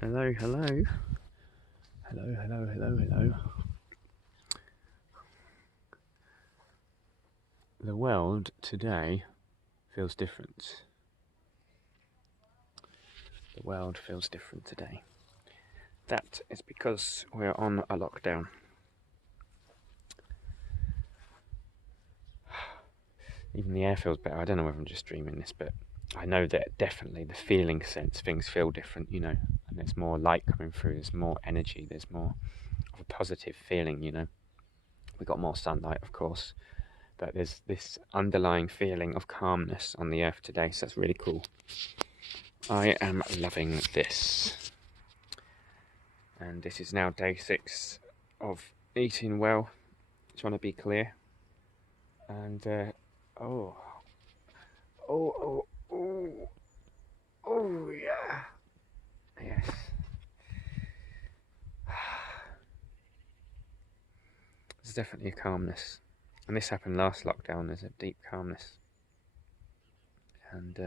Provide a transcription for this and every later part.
Hello, hello. Hello, hello, hello, hello. The world today feels different. The world feels different today. That is because we're on a lockdown. Even the air feels better. I don't know whether I'm just dreaming this, but I know that definitely the feeling sense, things feel different, you know, and there's more light coming through, there's more energy, there's more of a positive feeling, you know. We got more sunlight, of course, but there's this underlying feeling of calmness on the earth today, so that's really cool. I am loving this. And this is now day 6 of eating well, trying to be clear. And, oh, yeah. Yes. There's definitely a calmness. And this happened last lockdown, there's a deep calmness. And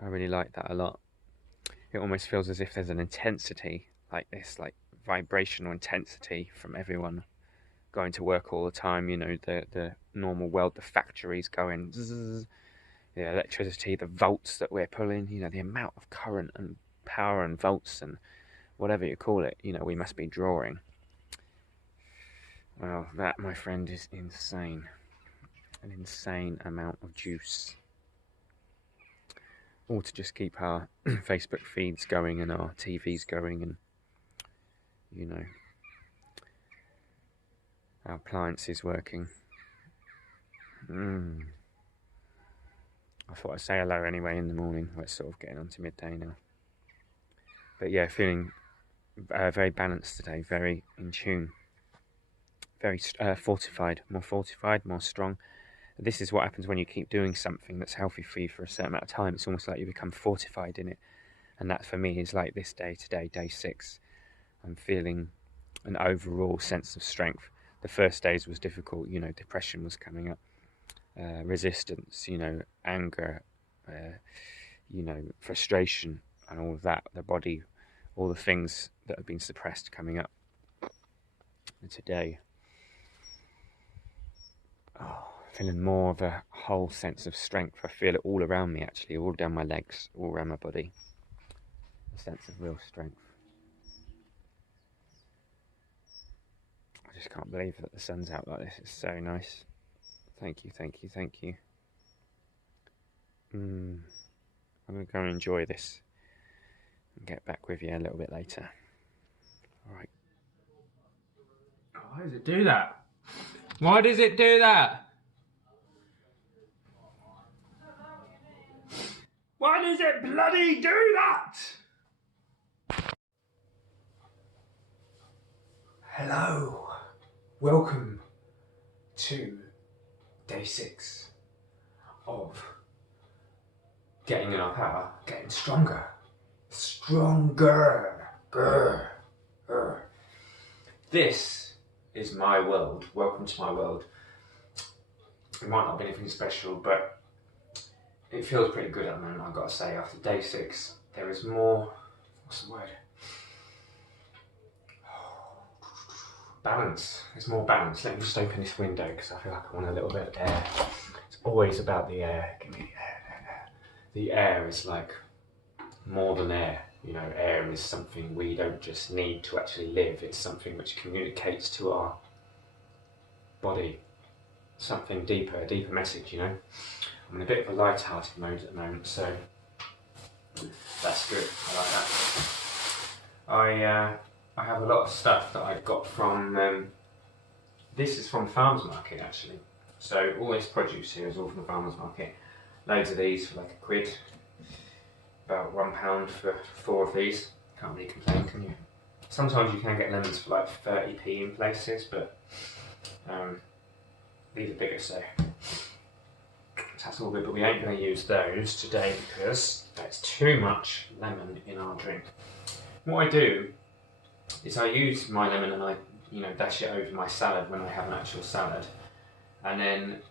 I really like that a lot. It almost feels as if there's an intensity, like this, like vibrational intensity from everyone going to work all the time, you know, the normal world, the factories going, zzz, the electricity, the volts that we're pulling, you know, the amount of current and power and volts and whatever you call it, you know, we must be drawing. Well, that, my friend, is insane. An insane amount of juice. All to just keep our Facebook feeds going and our TVs going and, you know, our appliances working. I thought I'd say hello anyway in the morning. We're sort of getting on to midday now. But yeah, feeling very balanced today, very in tune, very fortified, more strong. This is what happens when you keep doing something that's healthy for you for a certain amount of time. It's almost like you become fortified in it. And that for me is like this day today, day 6. I'm feeling an overall sense of strength. The first days was difficult, you know, depression was coming up, resistance, you know, anger, you know, frustration and all of that, the body, all the things that have been suppressed coming up. And today, feeling more of a whole sense of strength. I feel it all around me actually, all down my legs, all around my body. A sense of real strength. I just can't believe that the sun's out like this. It's so nice. Thank you, thank you, thank you. I'm going to go and enjoy this and get back with you a little bit later. Alright. Why does it do that? Why does it do that? Why does it bloody do that? Hello. Welcome to day 6 of getting in our power, getting stronger. Stronger. Grr. Grr. This is my world. Welcome to my world. It might not be anything special, but it feels pretty good at the moment, I've got to say. After day 6, there is more, what's the word? Balance. There's more balance. Let me just open this window because I feel like I want a little bit of air. It's always about the air. Give me the air. The air is like more than air. You know, air is something we don't just need to actually live. It's something which communicates to our body something deeper, a deeper message, you know. I'm in a bit of a light-hearted mode at the moment, so that's good. I like that. I have a lot of stuff that I've got from, this is from the farmer's market actually. So all this produce here is all from the farmer's market. Loads of these for like £1. About £1 for 4 of these. Can't really complain, can you? Sometimes you can get lemons for like 30p in places, but these are bigger, so that's all good. But we ain't going to use those today because that's too much lemon in our drink. What I do is I use my lemon and I, you know, dash it over my salad when I have an actual salad, and then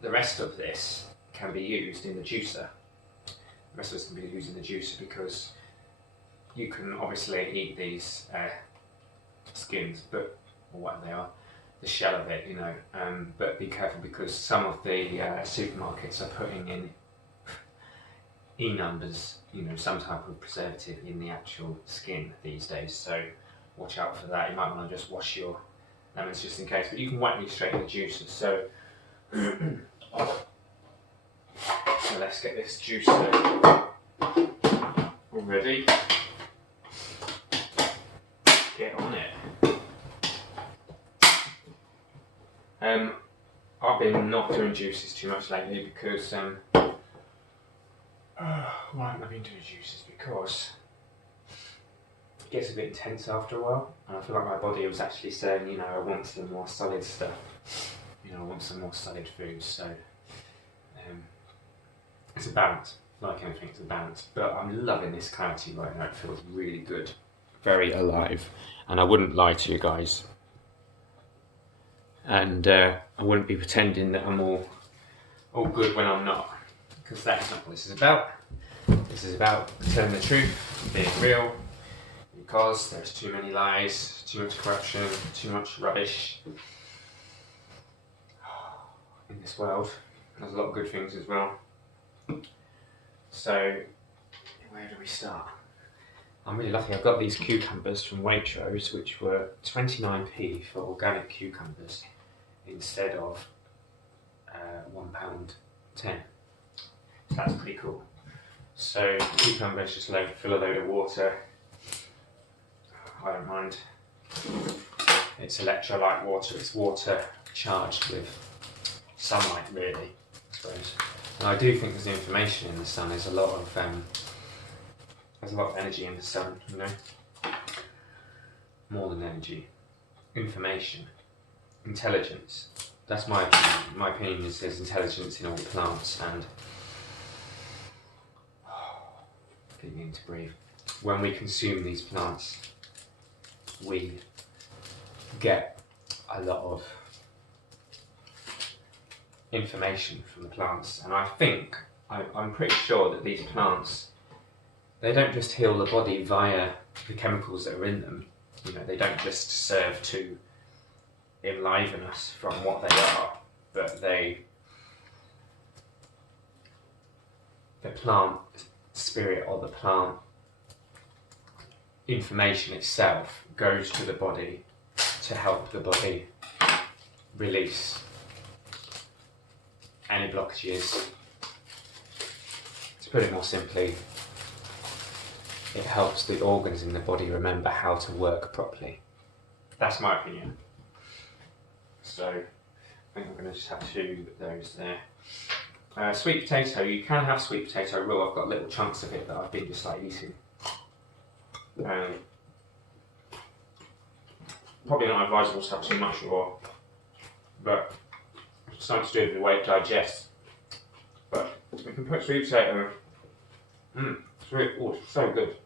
the rest of this can be used in the juicer. The rest of this can be used in the juicer because you can obviously eat these skins, but or what they are, the shell of it, you know. But be careful because some of the supermarkets are putting in E numbers, you know, some type of preservative in the actual skin these days. So watch out for that. You might want to just wash your lemons just in case. But you can whack these straight in the juicer. So, so let's get this juicer all ready. Get on it. I've been not doing juices too much lately because why haven't I been doing juices? Because it gets a bit intense after a while, and I feel like my body was actually saying, you know, I want some more solid stuff. You know, I want some more solid foods. So it's a balance. Like anything, it's a balance. But I'm loving this clarity right now. It feels really good, very alive, and I wouldn't lie to you guys. And I wouldn't be pretending that I'm all good when I'm not, because that is not what this is about. This is about telling the truth, being real, because there's too many lies, too much corruption, too much rubbish in this world. There's a lot of good things as well. So, where do we start? I'm really lucky. I've got these cucumbers from Waitrose, which were 29p for organic cucumbers instead of £1.10. So that's pretty cool. So cucumbers, just fill a load of water. I don't mind. It's electrolyte water. It's water charged with sunlight, really, I suppose. And I do think there's information in the sun. There's a lot of energy in the sun, you know. More than energy, information, intelligence. That's my opinion. My opinion is there's intelligence in all plants, and getting to breathe. When we consume these plants, we get a lot of information from the plants, and I think I'm pretty sure that these plants, they don't just heal the body via the chemicals that are in them. You know, they don't just serve to enliven us from what they are, but the plant spirit or the plant information itself goes to the body to help the body release any blockages. To put it more simply, it helps the organs in the body remember how to work properly. That's my opinion. So I think I'm going to just have two of those there. Sweet potato, you can have sweet potato raw. I've got little chunks of it that I've been just like eating. Probably not advisable to have too much raw, but it's something to do with the way it digests. But we can put sweet potato. It's really, it's so good.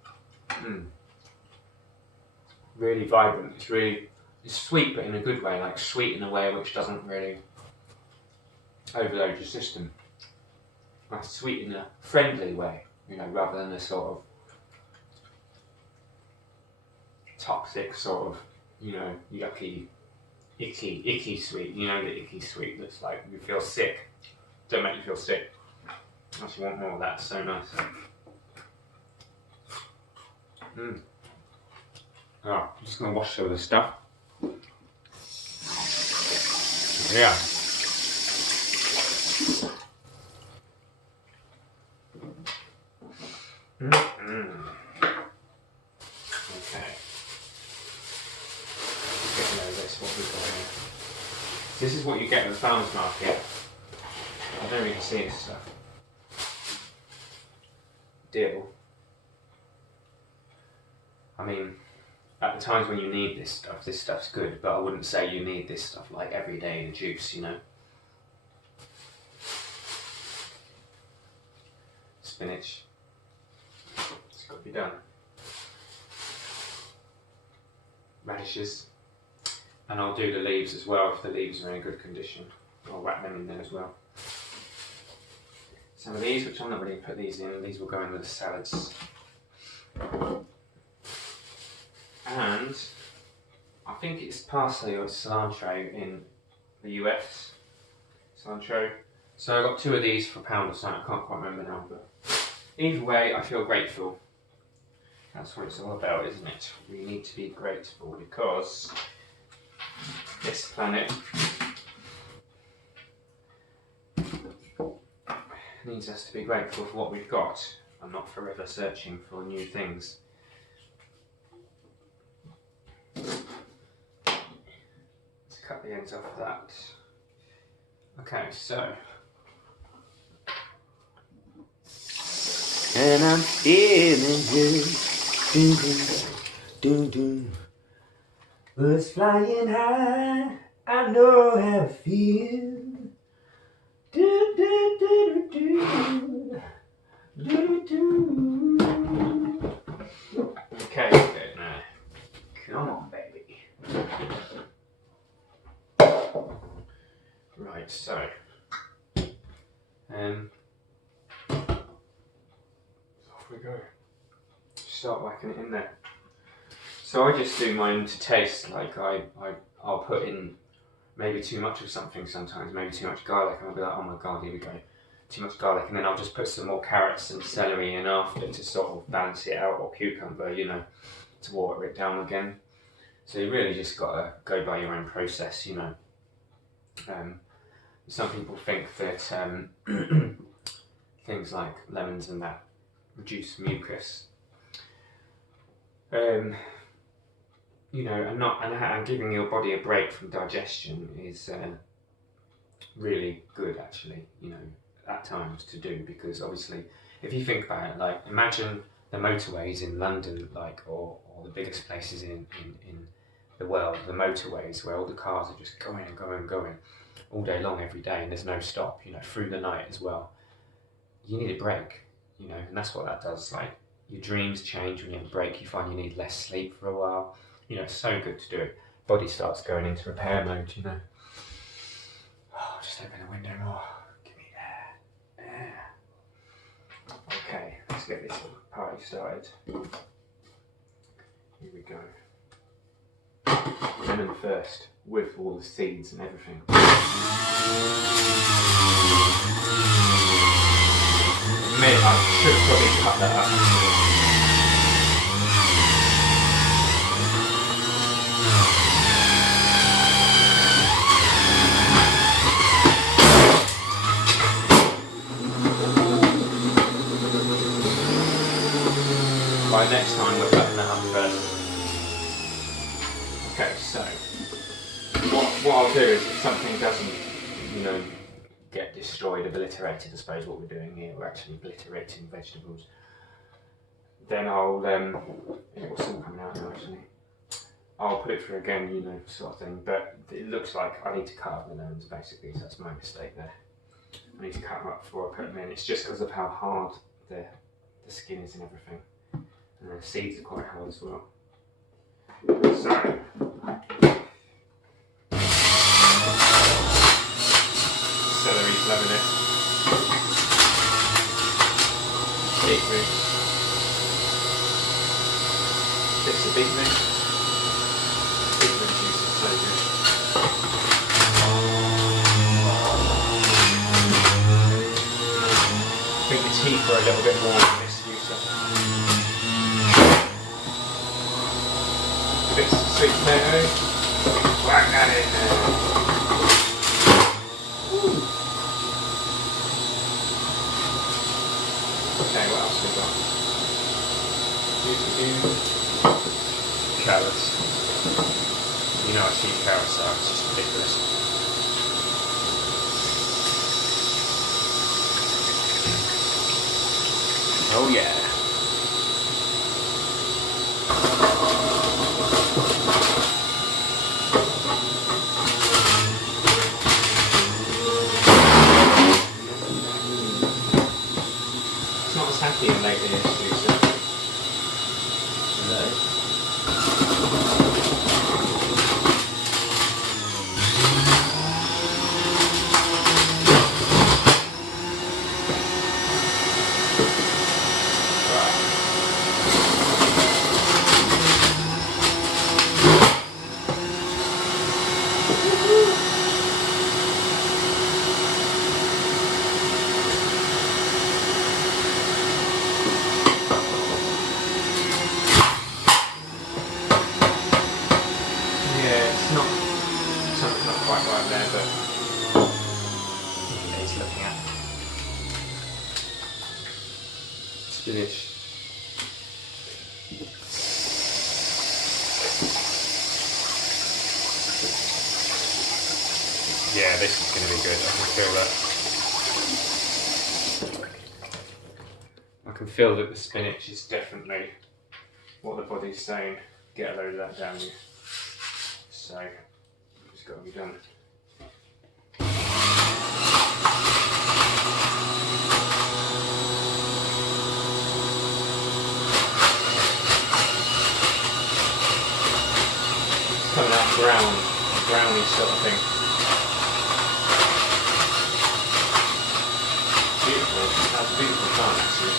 Really vibrant. It's sweet, but in a good way, like sweet in a way which doesn't really overload your system. Like sweet in a friendly way, you know, rather than a sort of toxic sort of, you know, yucky, icky sweet. You know, the icky sweet that's like you feel sick. Don't make you feel sick. I actually want more of that. So nice. I'm just going to wash some of this stuff. Yeah. Okay. This is what you get at the farmer's market. I don't really see this stuff. Dill. I mean, at the times when you need this stuff's good, but I wouldn't say you need this stuff like every day in a juice, you know. Spinach. It's got to be done. Radishes. And I'll do the leaves as well if the leaves are in good condition. I'll wrap them in there as well. Some of these, which I'm not really going to put these in, these will go in with the salads. think it's parsley or cilantro in the US. Cilantro. So I got 2 of these for £1 or something. I can't quite remember now, but either way, I feel grateful. That's what it's all about, isn't it? We need to be grateful because this planet needs us to be grateful for what we've got and not forever searching for new things. Let's cut the ends off of that. Okay, so. And I'm feeling good. Doom, doom, doom, doom. Birds flying high, I know how to feel. Do, do, do, do, do, do, do. Okay, good now. Come on, baby. Right, so. Off we go. Start whacking it in there. So I just do mine to taste. Like I'll put in maybe too much of something sometimes, maybe too much garlic, and I'll be like, oh my god, here we go, too much garlic, and then I'll just put some more carrots and celery in after to sort of balance it out, or cucumber, you know, to water it down again. So you really just gotta go by your own process, you know. Some people think that things like lemons and that reduce mucus. You know, and giving your body a break from digestion is really good, actually, you know, at times to do, because obviously, if you think about it, like, imagine the motorways in London, like, or the biggest places in the world, the motorways where all the cars are just going and going and going all day long, every day, and there's no stop, you know, through the night as well. You need a break, you know, and that's what that does. Like, your dreams change when you have a break. You find you need less sleep for a while. You know, it's so good to do it. Body starts going into repair mode, you know. Oh, just open the window more. Give me air. Okay, let's get this party started. Here we go. Lemon first, with all the seeds and everything. I should probably cut that up. By next time we're cutting that up first. Okay, so what I'll do is, if something doesn't, you know, get destroyed, obliterated, I suppose what we're doing here, we're actually obliterating vegetables, then I'll, what's some coming out now actually, I'll put it through again, you know, sort of thing, but it looks like I need to cut up the lemons basically, so that's my mistake there. I need to cut them up before I put them in. It's just because of how hard the skin is and everything, and the seeds are quite hard as well. So, celery's loving it. Beetroot. Bits of beetroot. Beetroot juice is so good. I think the teeth are a little bit more than this juicer. Bits of sweet potato. Whack that in there. Okay, what else we got? Carrots. You know I cheap carrots are, it's just ridiculous. Oh yeah. It's not as happy in lately as juicer. No. spinach. Yeah, this is going to be good. I can feel that. I can feel that the spinach is definitely what the body's saying. Get a load of that down you. So, it's got to be done. Coming out browny sort of thing. Beautiful. That's a beautiful plant actually.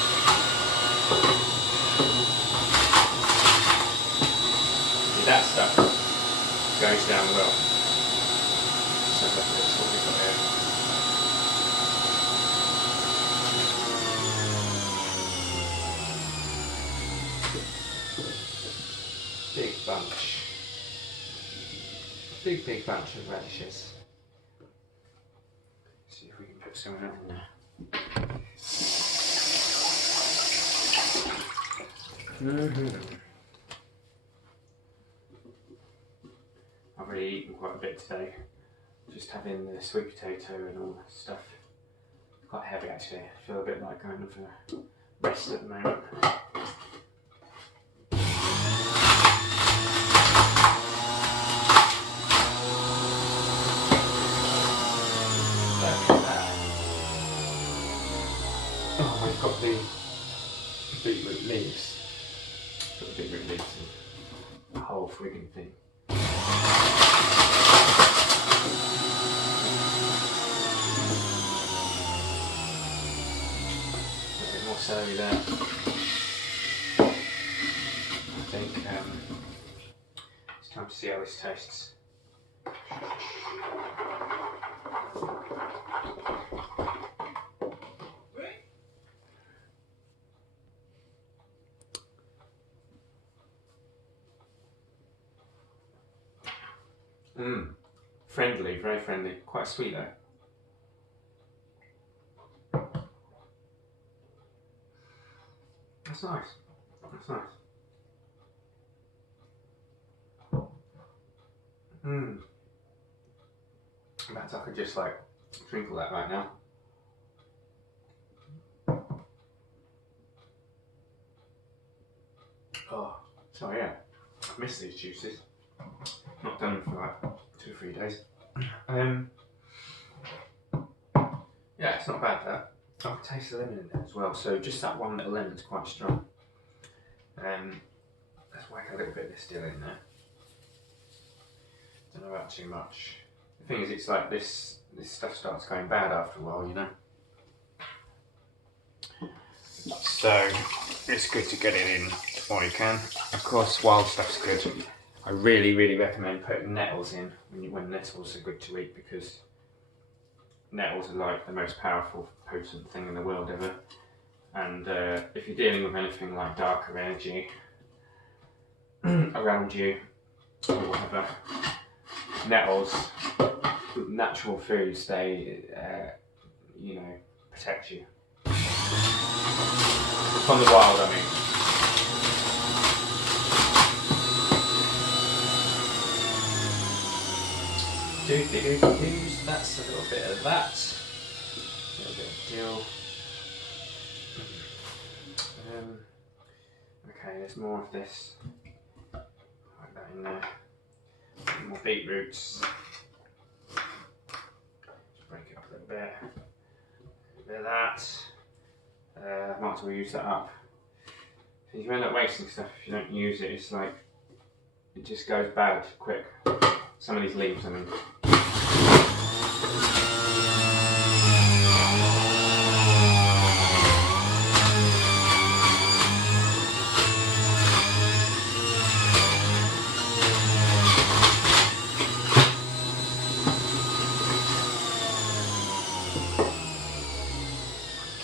That stuff goes down well. So that's what we've got here. Big bunch. Big bunch of radishes. See if we can put some of that in there. I've already eaten quite a bit today. Just having the sweet potato and all that stuff. It's quite heavy actually. I feel a bit like going for a rest at the moment. Oh, we've got the beetroot leaves. Put the beetroot leaves in the whole frigging thing. A bit more celery there. I think it's time to see how this tastes. Friendly, very friendly, quite sweet though. That's nice. That's nice. In fact, I could just like drink all that right now. Oh, so yeah, I've missed these juices. Not done them for like 2 or 3 days. Yeah, it's not bad that. I can taste the lemon in there as well, so just that one little lemon's quite strong. Let's whack a little bit of this dill in there. Don't know about too much. The thing is, it's like this stuff starts going bad after a while, you know. So it's good to get it in while you can. Of course, wild stuff's good. I really recommend putting nettles in when nettles are good to eat, because nettles are like the most powerful, potent thing in the world ever. And if you're dealing with anything like darker energy around you or whatever, nettles, natural foods, they you know, protect you from the wild. I mean. So that's a little bit of that. A little bit of dill. Okay, there's more of this. Like that in there. More beetroots. Just break it up a little bit. A bit of that. Might as well use that up. You end up wasting stuff if you don't use it. It's like, it just goes bad quick. Some of these leaves, I mean.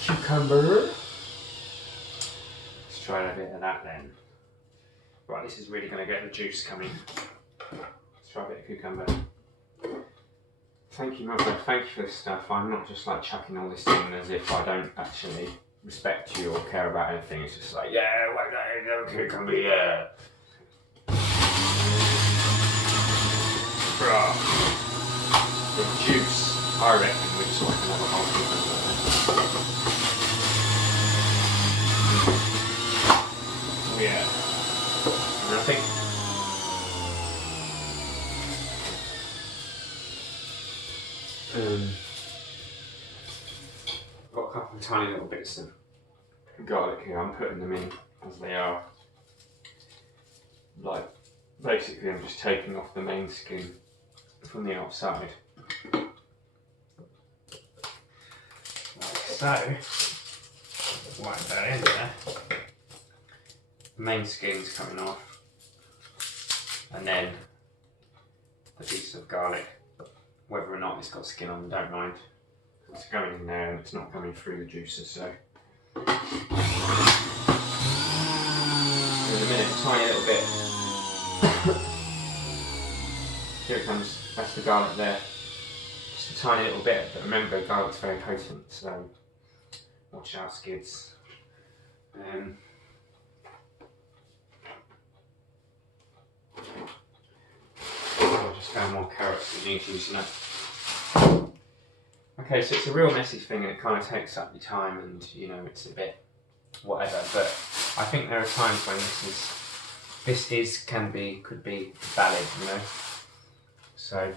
Cucumber. Let's try a bit of that then. Right, this is really going to get the juice coming. Let's try a bit of cucumber. Thank you, Mother. Thank you for this stuff. I'm not just like chucking all this in as if I don't actually respect you or care about anything. It's just like, yeah, whack that in, okay, can be, bruh. The juice, I reckon, which is like another whole different. Oh yeah. And I think got a couple of tiny little bits of garlic here. I'm putting them in as they are. Like, basically I'm just taking off the main skin from the outside. Like so, whack that in there. The main skin's coming off. And then the piece of garlic, whether or not it's got skin on, don't mind. It's going in there and it's not coming through the juices, so. In a minute, a tiny little bit. Here it comes, that's the garlic there. Just a tiny little bit, but remember garlic's very potent, so watch out skids. I just found more carrots that need using it. Okay, so it's a real messy thing and it kind of takes up your time and, you know, it's a bit whatever, but I think there are times when could be valid, you know. So,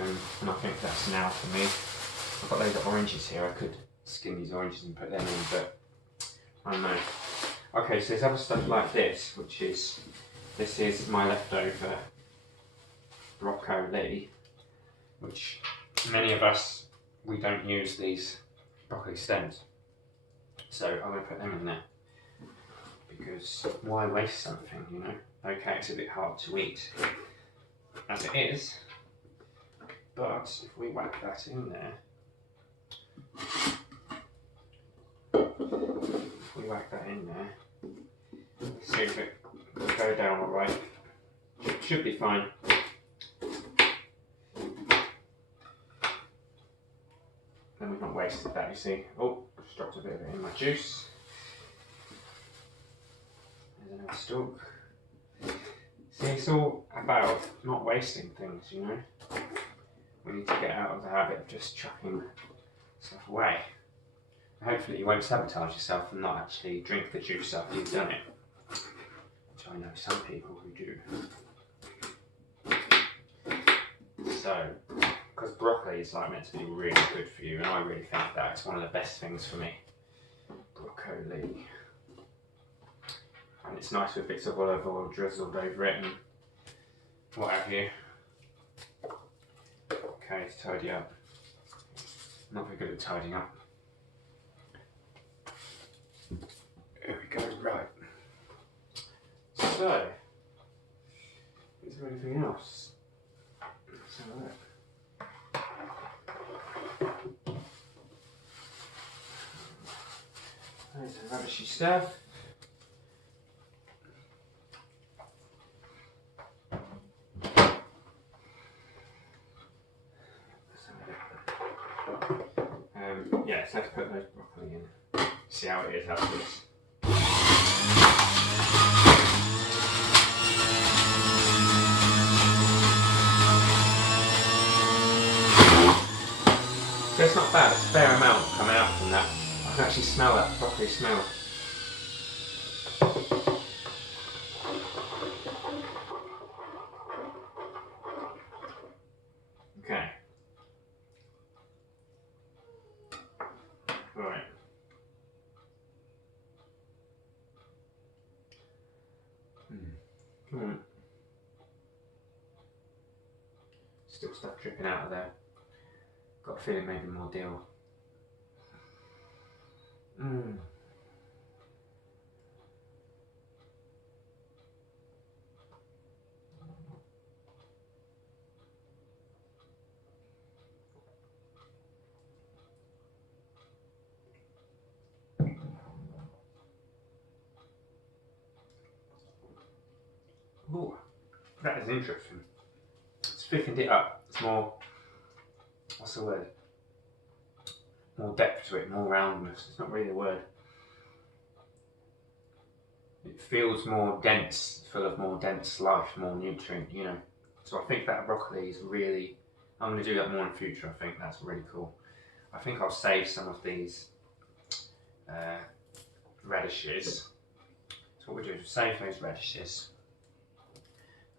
and I think that's now for me. I've got loads of oranges here, I could skin these oranges and put them in, but I don't know. Okay, so there's other stuff like this, this is my leftover broccoli, which many of us, we don't use these broccoli stems. So I'm going to put them in there, because why waste something, you know? Okay, it's a bit hard to eat, as it is, but if we whack that in there, see if it will go down alright. Should be fine. Then we've not wasted that, you see. Oh, I've just dropped a bit of it in my juice. There's another stalk. See, it's all about not wasting things, you know. We need to get out of the habit of just chucking stuff away. Hopefully you won't sabotage yourself and not actually drink the juice after you've done it. Which I know some people who do. So, because broccoli is like meant to be really good for you, and I really think that it's one of the best things for me. Broccoli. And it's nice with bits of olive oil drizzled over it and what have you. Okay, to tidy up. Not very good at tidying up. There we go, right. So, is there anything else? Let's have a look. There's some rubbishy stuff. Yeah, so let's put those broccoli in. See how it is after this. So it's not bad, it's a fair amount coming out from that. I can actually smell that broccoli smell. Okay. Right. Still stuff dripping out of there. Got a feeling maybe more deal. Ooh, that is interesting. It's thickened it up. It's more, what's the word? more depth to it, more roundness. It's not really a word. It feels more dense, full of more dense life, more nutrient, you know. So I think that broccoli is really, I'm going to do that more in the future. I think that's really cool. I think I'll save some of these radishes. So what we do is we save those radishes,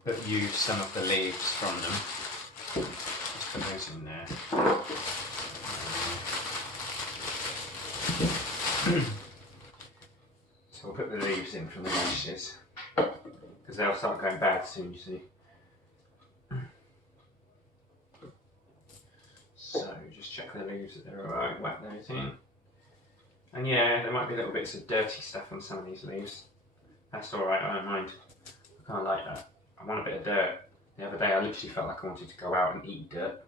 but use some of the leaves from them. Just put those in there. So we'll put the leaves in from the radishes, because they'll start going bad soon, you see. So just check the leaves that they're alright, whack those in. And yeah, there might be little bits of dirty stuff on some of these leaves. That's alright, I don't mind. I kind of like that. I want a bit of dirt. The other day I literally felt like I wanted to go out and eat dirt.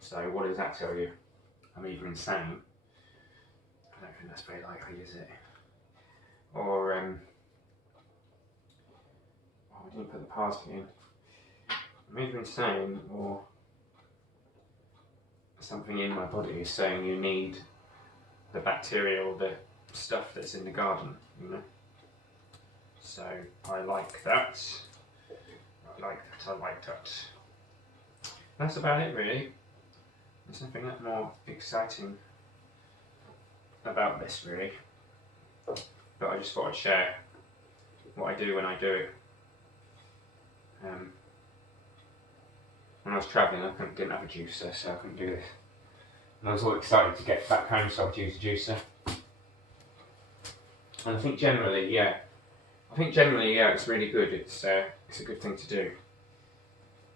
So what does that tell you? I'm either insane. I don't think that's very likely, is it? Or, oh, we didn't put the parsley in. I'm either insane or something in my body is saying you need the bacteria or the stuff that's in the garden, you know? So I like that. I like that. That's about it, really. There's nothing that more exciting about this, really. But I just thought I'd share what I do when I do it. When I was travelling, I didn't have a juicer, so I couldn't do this. And I was all excited to get back home, so I'd use a juicer. And I think generally, yeah, it's really good. It's a good thing to do.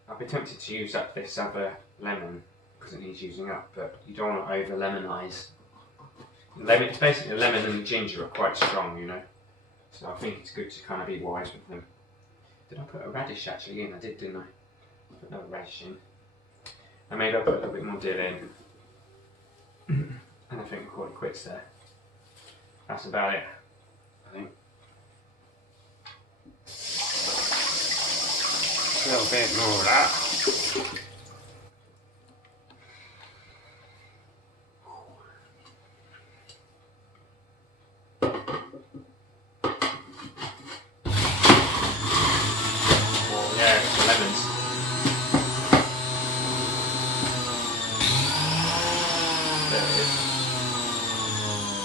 I've been tempted to use up this other lemon because it needs using up, but you don't want to over lemonize. It's basically lemon and ginger are quite strong, you know. So I think it's good to kind of be wise with them. Did I put a radish actually in? I did, didn't I? Put another radish in. And maybe I'll put a little bit more dill in. And I think we'll call it quits there. That's about it, I think. A little bit more of that. Oh yeah, some lemons. There it is.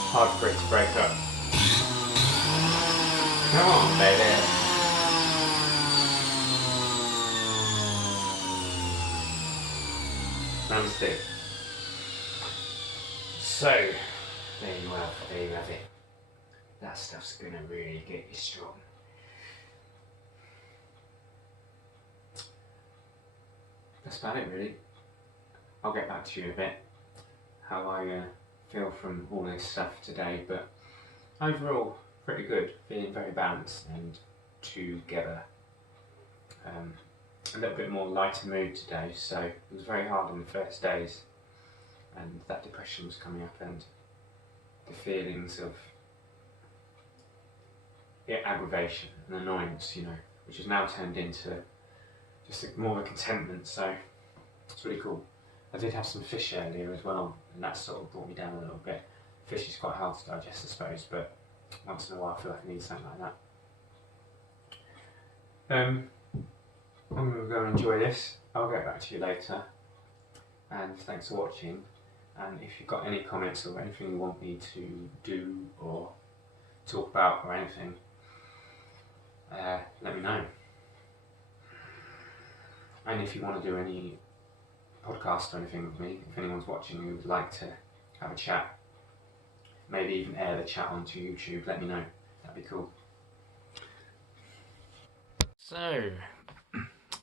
Hard for it to break up. Come on, baby. Namaste. So, there you have it. That stuff's gonna really get you strong. That's about it, really. I'll get back to you in a bit, how I feel from all this stuff today, but overall, pretty good. Feeling very balanced and together. A little bit more lighter mood today, so it was very hard in the first days, and that depression was coming up, and the feelings of aggravation and annoyance, you know, which has now turned into just more of a contentment, so it's really cool. I did have some fish earlier as well, and that sort of brought me down a little bit. Fish is quite hard to digest, I suppose, but once in a while I feel like I need something like that. I'm going to go and enjoy this. I'll get back to you later, and thanks for watching. And if you've got any comments or anything you want me to do or talk about or anything, let me know. And if you want to do any podcast or anything with me, if anyone's watching who would like to have a chat, maybe even air the chat onto YouTube, let me know. That'd be cool. So,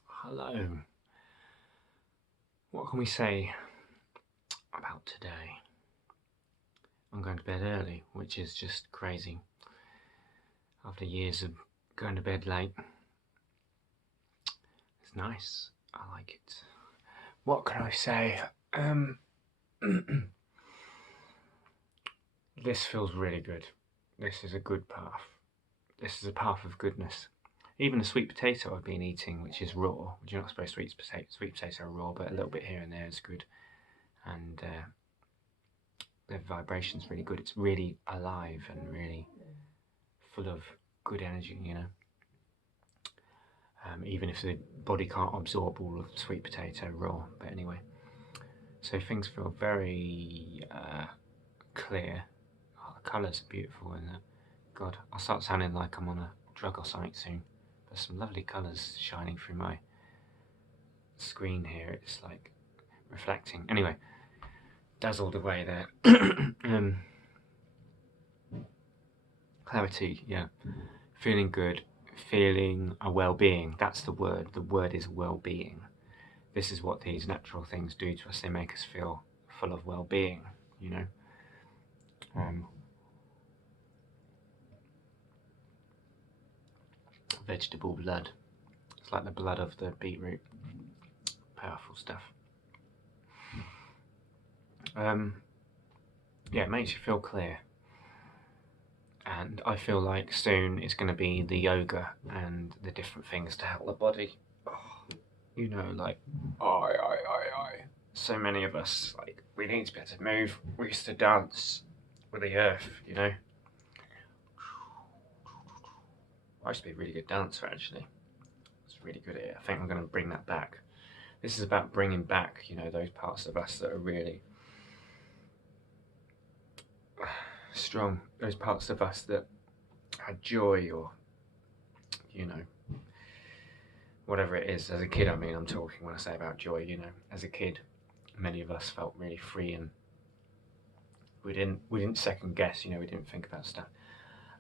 hello. What can we say about today? I'm going to bed early, which is just crazy. After years of going to bed late. It's nice. I like it. What can I say? This feels really good. This is a good path. This is a path of goodness. Even the sweet potato I've been eating, which is raw, which you're not supposed to eat sweet potato raw, but a little bit here and there is good. And the vibration's really good. It's really alive and really full of good energy, you know. Even if the body can't absorb all of the sweet potato raw, but anyway. So things feel very clear. Oh, the colours are beautiful, and God, I'll start sounding like I'm on a drug or something soon. There's some lovely colours shining through my screen here. It's like reflecting. Anyway, dazzled away there. Clarity, yeah. Feeling good, feeling a well-being. That's the word. The word is well-being. This is what these natural things do to us. They make us feel full of well-being, you know. Vegetable blood. It's like the blood of the beetroot. Powerful stuff. Yeah, it makes you feel clear. And I feel like soon it's going to be the yoga and the different things to help the body. Oh, you know, like, I. So many of us, like, we need to be able to move. We used to dance with the earth, you know. I used to be a really good dancer, actually. I was really good at it. I think I'm going to bring that back. This is about bringing back, you know, those parts of us that are really strong. Those parts of us that had joy, or, you know, whatever it is. As a kid, I mean, I'm talking when I say about joy, you know. As a kid, many of us felt really free, and we didn't second guess, you know. We didn't think about stuff.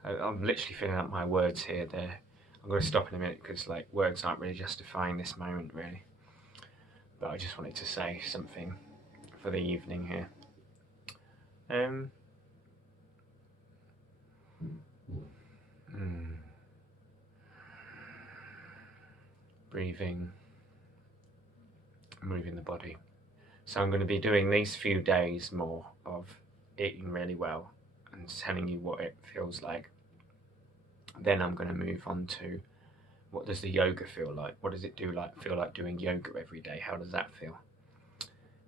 I'm literally filling out my words here. I'm going to stop in a minute because, like, words aren't really justifying this moment, really. But I just wanted to say something for the evening here. Breathing, moving the body. So I'm going to be doing these few days more of eating really well and telling you what it feels like. Then I'm going to move on to what does the yoga feel like? What does it feel like doing yoga every day? How does that feel?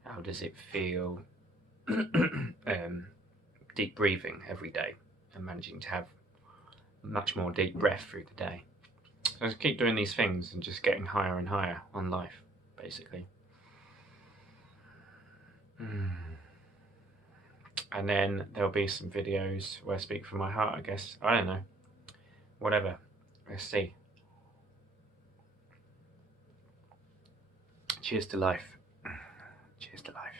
How does it feel deep breathing every day and managing to have much more deep breath through the day? So I just keep doing these things and just getting higher and higher on life, basically. And then there'll be some videos where I speak from my heart, I guess. I don't know. Whatever. Let's see. Cheers to life. Cheers to life.